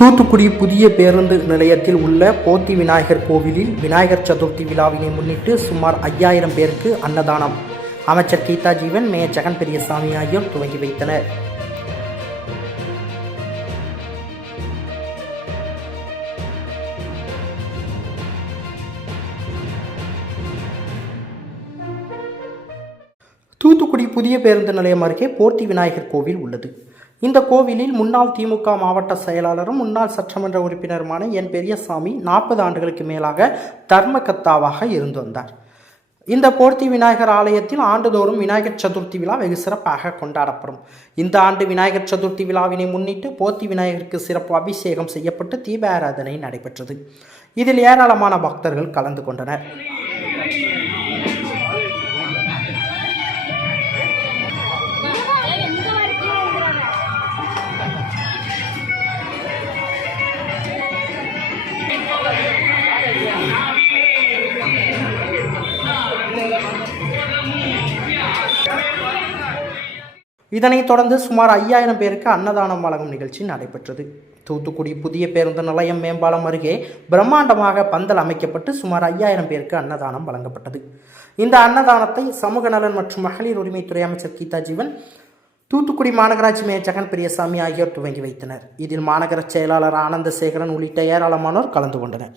தூத்துக்குடி புதிய பேருந்து நிலையத்தில் உள்ள போத்தி விநாயகர் கோவிலில் விநாயகர் சதுர்த்தி விழாவினை முன்னிட்டு சுமார் ஐயாயிரம் பேருக்கு அன்னதானம். அமைச்சர் கீதா ஜீவன் மேயர் ஜெகன் பெரியசாமி ஆகியோர் துவங்கி வைத்தனர். தூத்துக்குடி புதிய பேருந்து நிலையம் அருகே போர்த்தி விநாயகர் கோவில் உள்ளது. இந்த கோவிலில் முன்னாள் திமுக மாவட்ட செயலாளரும் முன்னாள் சட்டமன்ற உறுப்பினருமான என் பெரியசாமி நாற்பது ஆண்டுகளுக்கு மேலாக தர்மகத்தாவாக இருந்து வந்தார். இந்த போர்த்தி விநாயகர் ஆலயத்தில் ஆண்டுதோறும் விநாயகர் சதுர்த்தி விழா வெகு சிறப்பாக கொண்டாடப்படும். இந்த ஆண்டு விநாயகர் சதுர்த்தி விழாவினை முன்னிட்டு போர்த்தி விநாயகருக்கு சிறப்பு அபிஷேகம் செய்யப்பட்டு தீபாராதனை நடைபெற்றது. இதில் ஏராளமான பக்தர்கள் கலந்து கொண்டனர். இதனைத் தொடர்ந்து சுமார் ஐயாயிரம் பேருக்கு அன்னதானம் வழங்கும் நிகழ்ச்சி நடைபெற்றது. தூத்துக்குடி புதிய பேருந்து நிலையம் மேம்பாலம் அருகே பிரம்மாண்டமாக பந்தல் அமைக்கப்பட்டு சுமார் ஐயாயிரம் பேருக்கு அன்னதானம் வழங்கப்பட்டது. இந்த அன்னதானத்தை சமூக நலன் மற்றும் மகளிர் உரிமைத்துறை அமைச்சர் கீதா ஜீவன் தூத்துக்குடி மாநகராட்சி மேயர் ஜெகன் பிரியசாமி ஆகியோர் துவங்கி வைத்தனர். இதில் மாநகர செயலாளர் ஆனந்தசேகரன் உள்ளிட்ட ஏராளமானோர் கலந்து கொண்டனர்.